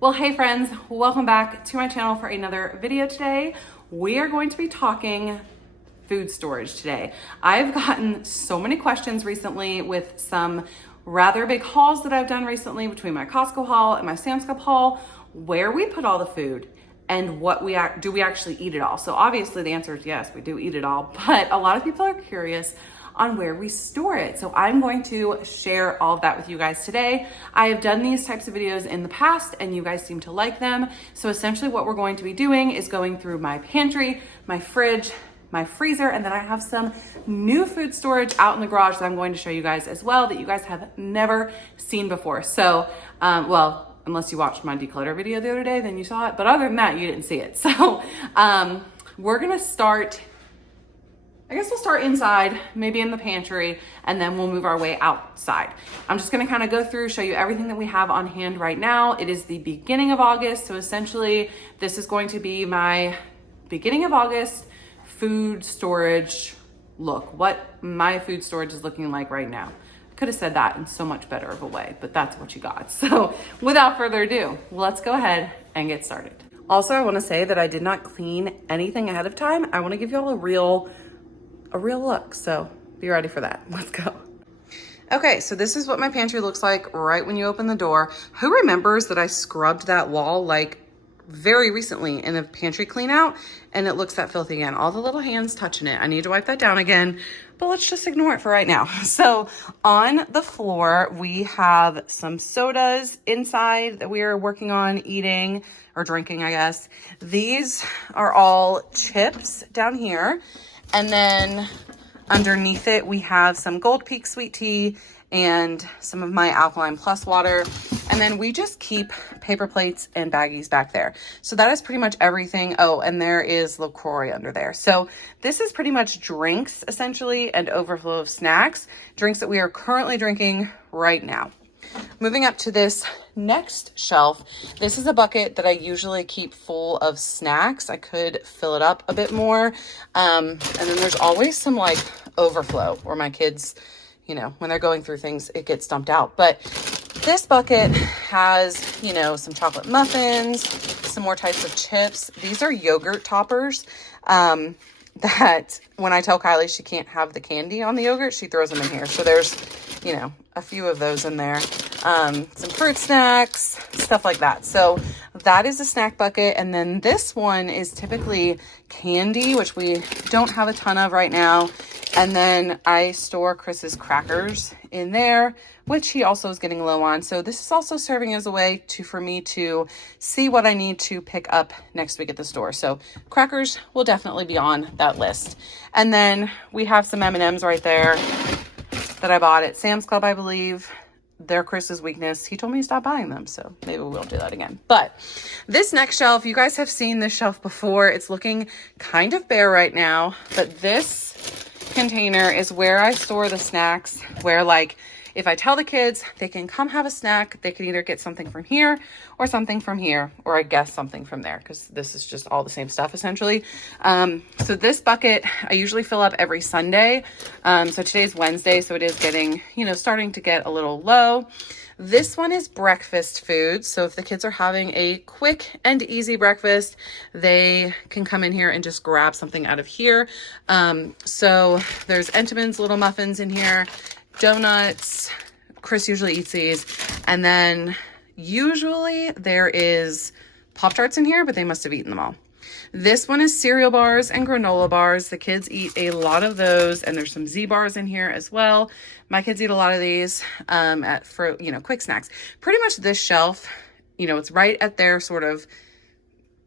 Well, hey friends, welcome back to my channel for another video today. We are going to be talking food storage today. I've gotten so many questions recently with some rather big hauls that I've done recently between my Costco haul and my Sam's Club haul, where we put all the food and what do we actually eat it all? So obviously the answer is yes, we do eat it all, but a lot of people are curious on where we store it. So I'm going to share all of that with you guys today. I have done these types of videos in the past and you guys seem to like them. So essentially what we're going to be doing is going through my pantry, my fridge, my freezer, and then I have some new food storage out in the garage that I'm going to show you guys as well that you guys have never seen before. So, well, unless you watched my declutter video the other day, then you saw it. But other than that, you didn't see it. So we're gonna start, I guess we'll start inside, maybe in the pantry, and then we'll move our way outside. I'm just gonna kind of go through, show you everything that we have on hand right now. It is the beginning of August, so essentially this is going to be my beginning of August food storage look, what my food storage is looking like right now. I could have said that in so much better of a way, but that's what you got. So without further ado, let's go ahead and get started. Also, I wanna say that I did not clean anything ahead of time. I wanna give y'all a real look, so be ready for that. Let's go. Okay, so this is what my pantry looks like right when you open the door. Who remembers that I scrubbed that wall like very recently in a pantry clean out and it looks that filthy again? All the little hands touching it. I need to wipe that down again, but let's just ignore it for right now. So on the floor, we have some sodas inside that we are working on eating or drinking, I guess. These are all chips down here. And then underneath it, we have some Gold Peak sweet tea and some of my Alkaline Plus water. And then we just keep paper plates and baggies back there. So that is pretty much everything. Oh, and there is LaCroix under there. So this is pretty much drinks essentially and overflow of snacks, drinks that we are currently drinking right now. Moving up to this next shelf, this is a bucket that I usually keep full of snacks. I could fill it up a bit more. And then there's always some like overflow where my kids, you know, when they're going through things, it gets dumped out. But this bucket has, you know, some chocolate muffins, some more types of chips. These are yogurt toppers that when I tell Kylie she can't have the candy on the yogurt, she throws them in here. So there's, you know, a few of those in there. Some fruit snacks, stuff like that. So that is a snack bucket. And then this one is typically candy, which we don't have a ton of right now. And then I store Chris's crackers in there, which he also is getting low on. So this is also serving as a way for me to see what I need to pick up next week at the store. So crackers will definitely be on that list. And then we have some M&Ms right there that I bought at Sam's Club, I believe. They're Chris's weakness. He told me to stop buying them, so maybe we'll do that again. But this next shelf, you guys have seen this shelf before. It's looking kind of bare right now, but this container is where I store the snacks, where like if I tell the kids they can come have a snack, they can either get something from here or something from here, or I guess something from there, because this is just all the same stuff essentially. So this bucket I usually fill up every Sunday. So today's Wednesday, so it is getting, you know, starting to get a little low. This one is breakfast food. So if the kids are having a quick and easy breakfast, they can come in here and just grab something out of here. So there's Entenmann's little muffins in here, donuts. Chris usually eats these. And then usually there is Pop-Tarts in here, but they must have eaten them all. This one is cereal bars and granola bars. The kids eat a lot of those, and there's some Z bars in here as well. My kids eat a lot of these for, you know, quick snacks. Pretty much this shelf, you know, it's right at their sort of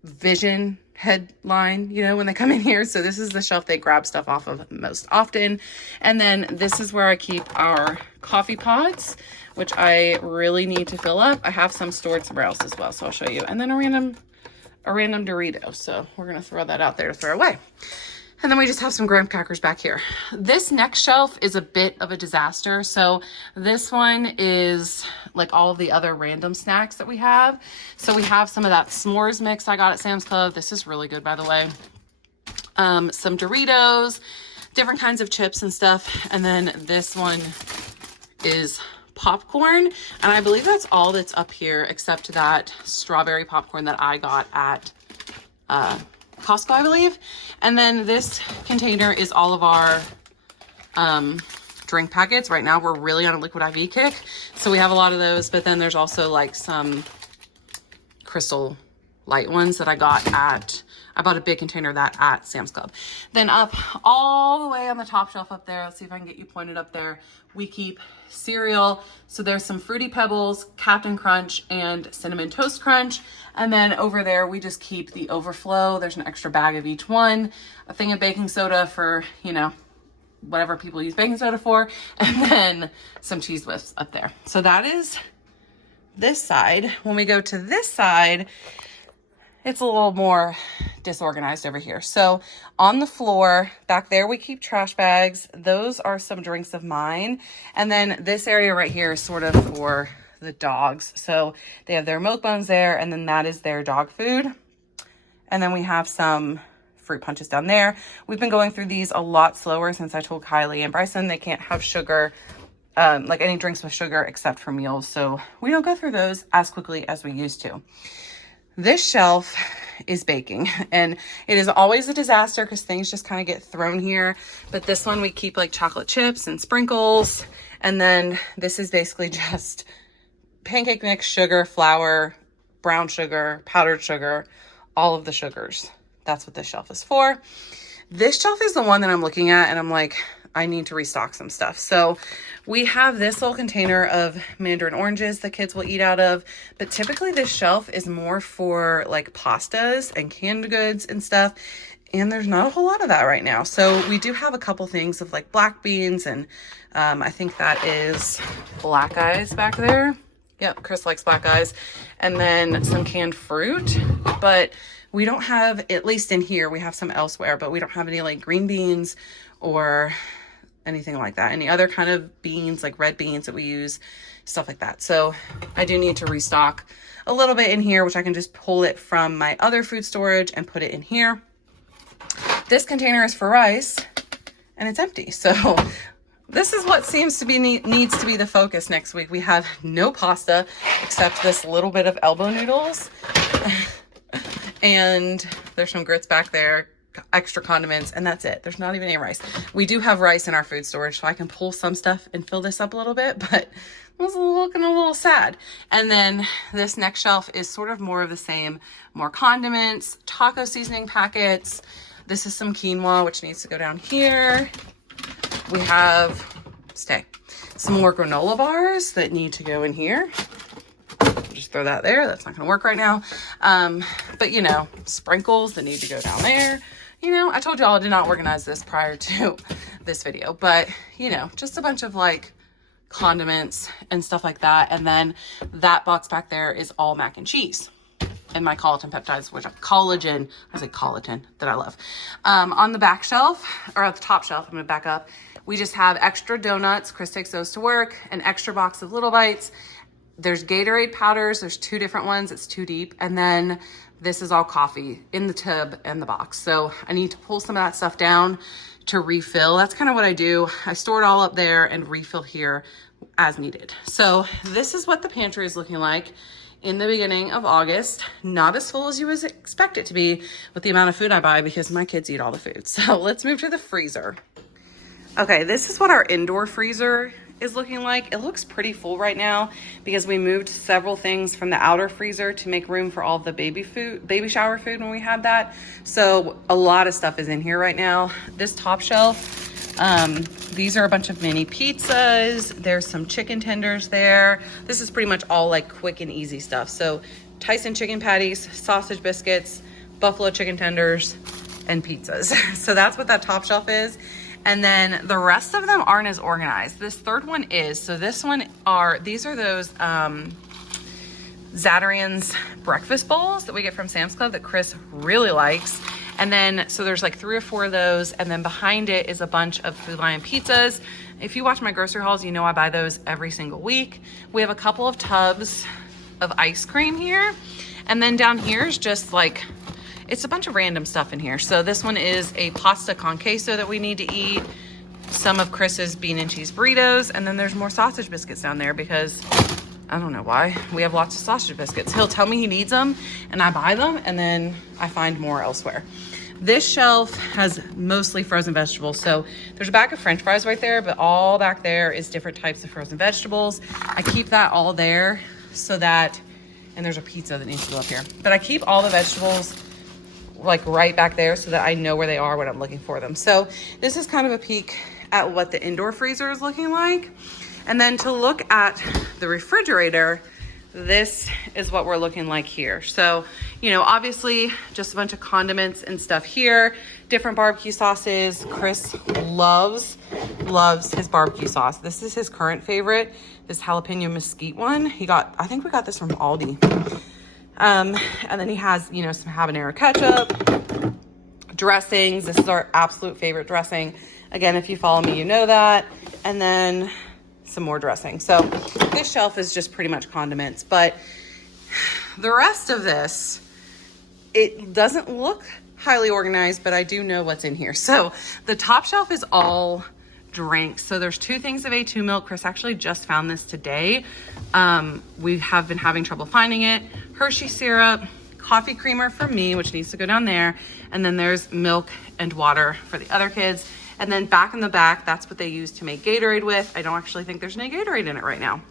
vision headline, you know, when they come in here. So this is the shelf they grab stuff off of most often. And then this is where I keep our coffee pods, which I really need to fill up. I have some stored somewhere else as well, so I'll show you. And then a random Dorito. So we're going to throw that out there to throw away. And then we just have some graham crackers back here. This next shelf is a bit of a disaster. So this one is like all of the other random snacks that we have. So we have some of that s'mores mix I got at Sam's Club. This is really good, by the way. Some Doritos, different kinds of chips and stuff. And then this one is popcorn, and I believe that's all that's up here except that strawberry popcorn that I got at Costco, I believe. And then this container is all of our drink packets. Right now we're really on a liquid IV kick, so we have a lot of those, but then there's also like some Crystal Light ones that I bought a big container of that at Sam's Club. Then up all the way on the top shelf up there, let's see if I can get you pointed up there, we keep cereal. So there's some Fruity Pebbles, Captain Crunch, and Cinnamon Toast Crunch. And then over there, we just keep the overflow. There's an extra bag of each one, a thing of baking soda for, you know, whatever people use baking soda for, and then some Cheez Whiz up there. So that is this side. When we go to this side, it's a little more disorganized over here. So on the floor back there, we keep trash bags. Those are some drinks of mine. And then this area right here is sort of for the dogs. So they have their milk bones there, and then that is their dog food. And then we have some fruit punches down there. We've been going through these a lot slower since I told Kylie and Bryson they can't have sugar, like any drinks with sugar except for meals. So we don't go through those as quickly as we used to. This shelf is baking, and it is always a disaster because things just kind of get thrown here. But this one we keep like chocolate chips and sprinkles. And then this is basically just pancake mix, sugar, flour, brown sugar, powdered sugar, all of the sugars. That's what this shelf is for. This shelf is the one that I'm looking at and I'm like, I need to restock some stuff. So we have this little container of mandarin oranges the kids will eat out of, but typically this shelf is more for like pastas and canned goods and stuff. And there's not a whole lot of that right now. So we do have a couple things of like black beans and I think that is black eyes back there. Yep, Chris likes black eyes. And then some canned fruit, but we don't have, at least in here, we have some elsewhere, but we don't have any like green beans or anything like that. Any other kind of beans, like red beans that we use, stuff like that. So I do need to restock a little bit in here, which I can just pull it from my other food storage and put it in here. This container is for rice and it's empty. So this is what seems to be needs to be the focus next week. We have no pasta except this little bit of elbow noodles. And there's some grits back there, extra condiments, and that's it. There's not even any rice. We do have rice in our food storage, so I can pull some stuff and fill this up a little bit, but I was looking a little sad. And then this next shelf is sort of more of the same, more condiments, taco seasoning packets. This is some quinoa, which needs to go down here. We have, some more granola bars that need to go in here. Just throw that there. That's not going to work right now. But you know, sprinkles that need to go down there. You know, I told y'all I did not organize this prior to this video, but you know, just a bunch of like condiments and stuff like that. And then that box back there is all mac and cheese and my collagen peptides, which collagen that I love. On the back shelf, or at the top shelf, I'm going to back up. We just have extra donuts. Chris takes those to work, an extra box of Little Bites. There's Gatorade powders. There's 2 different ones. It's 2 deep. And then this is all coffee in the tub and the box. So I need to pull some of that stuff down to refill. That's kind of what I do. I store it all up there and refill here as needed. So this is what the pantry is looking like in the beginning of August. Not as full as you would expect it to be with the amount of food I buy because my kids eat all the food. So let's move to the freezer. Okay, this is what our indoor freezer is looking like. It looks pretty full right now because we moved several things from the outer freezer to make room for all the baby shower food when we had that. So a lot of stuff is in here right now. This top shelf, these are a bunch of mini pizzas. There's some chicken tenders there. This is pretty much all like quick and easy stuff. So Tyson chicken patties, sausage biscuits, buffalo chicken tenders, and pizzas. So that's what that top shelf is. And then the rest of them aren't as organized. This third one is. So this one these are those Zatarain's breakfast bowls that we get from Sam's Club that Chris really likes. And then, so there's like 3 or 4 of those. And then behind it is a bunch of Food Lion pizzas. If you watch my grocery hauls, you know I buy those every single week. We have a couple of tubs of ice cream here. And then down here is just like, it's a bunch of random stuff in here. So this one is a pasta con queso that we need to eat. some of Chris's bean and cheese burritos, and then there's more sausage biscuits down there because I don't know why. We have lots of sausage biscuits. He'll tell me he needs them and I buy them, and then I find more elsewhere. This shelf has mostly frozen vegetables. So there's a bag of French fries right there, but all back there is different types of frozen vegetables. I keep that all there so that, and there's a pizza that needs to go up here, but I keep all the vegetables like right back there so that I know where they are when I'm looking for them. So this is kind of a peek at what the indoor freezer is looking like. And then to look at the refrigerator, this is what we're looking like here. So, you know, obviously just a bunch of condiments and stuff here, different barbecue sauces. Chris loves his barbecue sauce. This is his current favorite, this jalapeno mesquite one. I think we got this from Aldi. And then he has, you know, some habanero ketchup, dressings. This is our absolute favorite dressing. Again, if you follow me, you know that. And then some more dressing. So this shelf is just pretty much condiments, but the rest of this, it doesn't look highly organized, but I do know what's in here. So the top shelf is all drinks. So there's 2 things of A2 milk. Chris actually just found this today. We have been having trouble finding it. Hershey syrup, coffee creamer for me, which needs to go down there. And then there's milk and water for the other kids. And then back in the back, that's what they use to make Gatorade with. I don't actually think there's any Gatorade in it right now.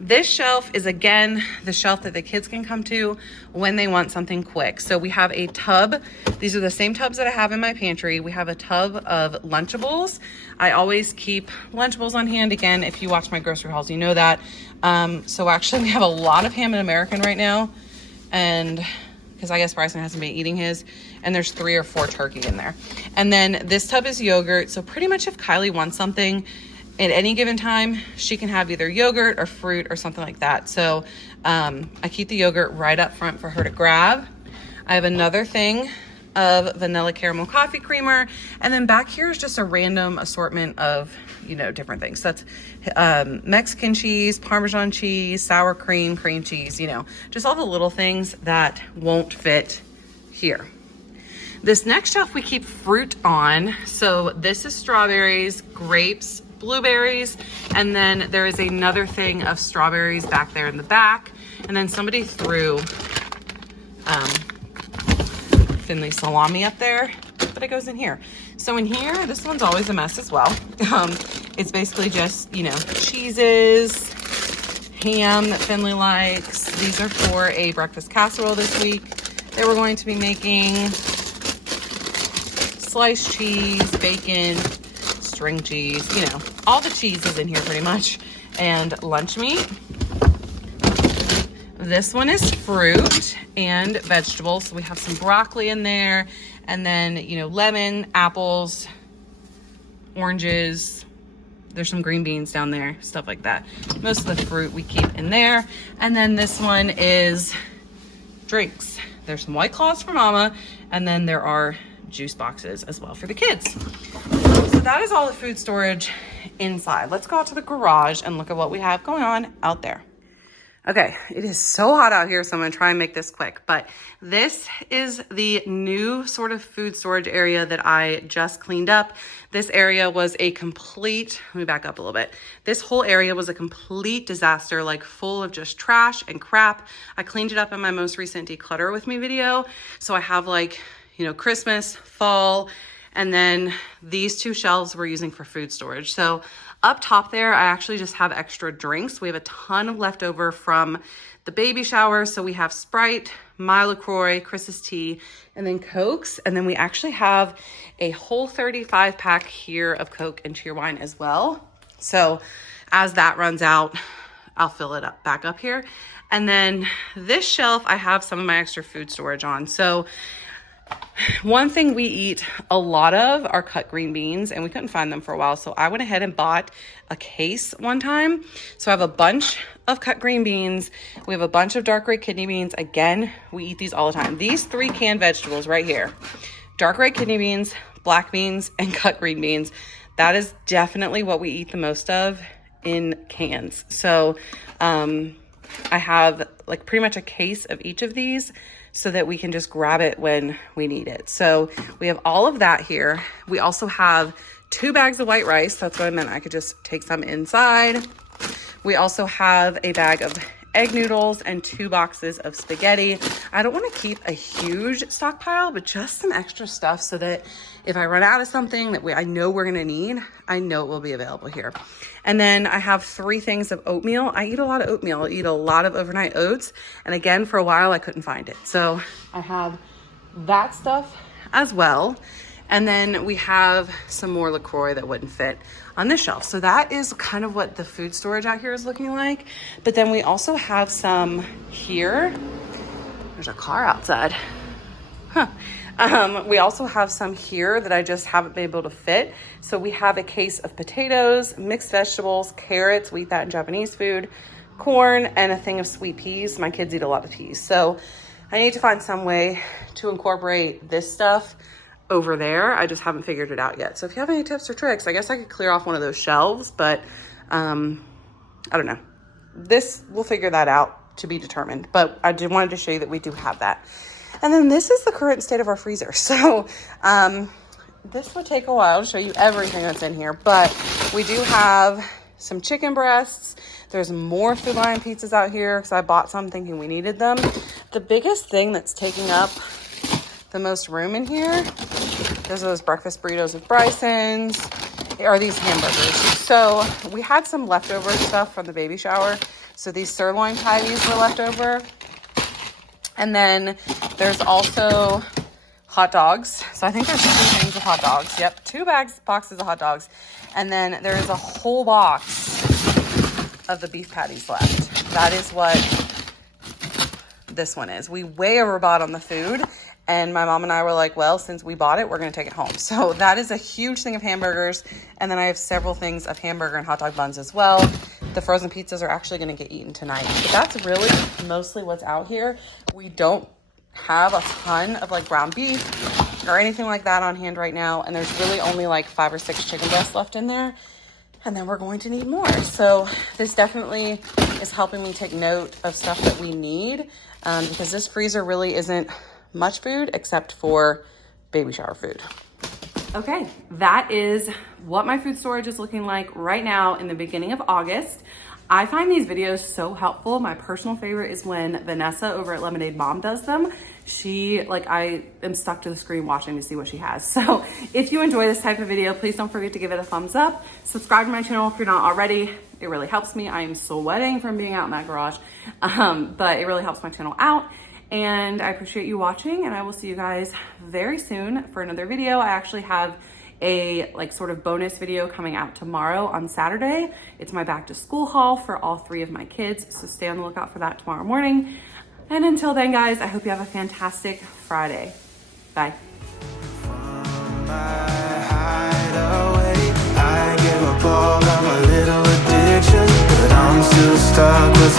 This shelf is, again, the shelf that the kids can come to when they want something quick. So we have a tub. These are the same tubs that I have in my pantry. We have a tub of Lunchables. I always keep Lunchables on hand. Again, if you watch my grocery hauls, you know that. So actually we have a lot of ham and American right now. And because I guess Bryson hasn't been eating his, and there's 3 or 4 turkey in there. And then this tub is yogurt. So pretty much if Kylie wants something at any given time, she can have either yogurt or fruit or something like that. So I keep the yogurt right up front for her to grab. I have another thing of vanilla caramel coffee creamer. And then back here is just a random assortment of, you know, different things. So that's Mexican cheese, Parmesan cheese, sour cream, cream cheese, you know, just all the little things that won't fit here. This next shelf we keep fruit on. So this is strawberries, grapes, blueberries, and then there is another thing of strawberries back there in the back. And then somebody threw Finley salami up there, but it goes in here. So in here, this one's always a mess as well. It's basically just, you know, cheeses, ham that Finley likes. These are for a breakfast casserole this week that we're going to be making. Sliced cheese, bacon, string cheese, you know, all the cheese is in here pretty much. And lunch meat. This one is fruit and vegetables. So we have some broccoli in there, and then, you know, lemon, apples, oranges. There's some green beans down there, stuff like that. Most of the fruit we keep in there. And then this one is drinks. There's some White Claws for Mama, and then there are juice boxes as well for the kids. So that is all the food storage inside. Let's go out to the garage and look at what we have going on out there. Okay, it is so hot out here, so I'm gonna try and make this quick, but this is the new sort of food storage area that I just cleaned up. This area was a complete, let me back up a little bit. This whole area was a complete disaster, like full of just trash and crap. I cleaned it up in my most recent Declutter With Me video. So I have like, you know, Christmas, fall, and then these 2 shelves we're using for food storage. So up top there, I actually just have extra drinks. We have a ton of leftover from the baby shower. So we have Sprite, My LaCroix, Chris's tea, and then Cokes. And then we actually have a whole 35 pack here of Coke and Cheer Wine as well. So as that runs out, I'll fill it up back up here. And then this shelf, I have some of my extra food storage on. So one thing we eat a lot of are cut green beans, and we couldn't find them for a while. So I went ahead and bought a case one time. So I have a bunch of cut green beans. We have a bunch of dark red kidney beans. Again, we eat these all the time. These 3 canned vegetables right here, dark red kidney beans, black beans, and cut green beans. That is definitely what we eat the most of in cans. So I have like pretty much a case of each of these so that we can just grab it when we need it. So we have all of that here. We also have 2 bags of white rice. That's what I meant. I could just take some inside. We also have a bag of egg noodles and 2 boxes of spaghetti. I don't want to keep a huge stockpile, but just some extra stuff so that if I run out of something that I know we're going to need, I know it will be available here. And then I have 3 things of oatmeal. I eat a lot of oatmeal. I eat a lot of overnight oats. And again, for a while, I couldn't find it. So I have that stuff as well. And then we have some more LaCroix that wouldn't fit on this shelf. So that is kind of what the food storage out here is looking like. But then we also have some here. There's a car outside. Huh. We also have some here that I just haven't been able to fit. So we have a case of potatoes, mixed vegetables, carrots, we eat that in Japanese food, corn, and a thing of sweet peas. My kids eat a lot of peas. So I need to find some way to incorporate this stuff over there. I just haven't figured it out yet. So if you have any tips or tricks, I guess I could clear off one of those shelves, but I don't know. We'll figure that out, to be determined. But I wanted to show you that we do have that. And then this is the current state of our freezer. So this would take a while to show you everything that's in here, but we do have some chicken breasts. There's more Food Lion pizzas out here because I bought some thinking we needed them. The biggest thing that's taking up the most room in here, there's those breakfast burritos with Bryson's, are these hamburgers. So we had some leftover stuff from the baby shower. So these sirloin patties were left over. And then there's also hot dogs. So I think there's 2 things of hot dogs. Yep, 2 boxes of hot dogs. And then there is a whole box of the beef patties left. That is what this one is. We way overbought on the food. And my mom and I were like, well, since we bought it, we're going to take it home. So that is a huge thing of hamburgers. And then I have several things of hamburger and hot dog buns as well. The frozen pizzas are actually going to get eaten tonight. But that's really mostly what's out here. We don't have a ton of like ground beef or anything like that on hand right now. And there's really only like 5 or 6 chicken breasts left in there. And then we're going to need more. So this definitely is helping me take note of stuff that we need because this freezer really isn't much food except for baby shower food. Okay, that is what my food storage is looking like right now in the beginning of August. I find these videos so helpful. My personal favorite is when Vanessa over at Lemonade Mom does them. I am stuck to the screen watching to see what she has. So if you enjoy this type of video, please don't forget to give it a thumbs up. Subscribe to my channel if you're not already. It really helps me. I am sweating from being out in that garage, but it really helps my channel out. And I appreciate you watching, and I will see you guys very soon for another video. I actually have a sort of bonus video coming out tomorrow on Saturday. It's my back to school haul for all 3 of my kids. So stay on the lookout for that tomorrow morning. And until then, guys, I hope you have a fantastic Friday. Bye. From my hideaway, I give up all of my little addictions, but I'm still stuck with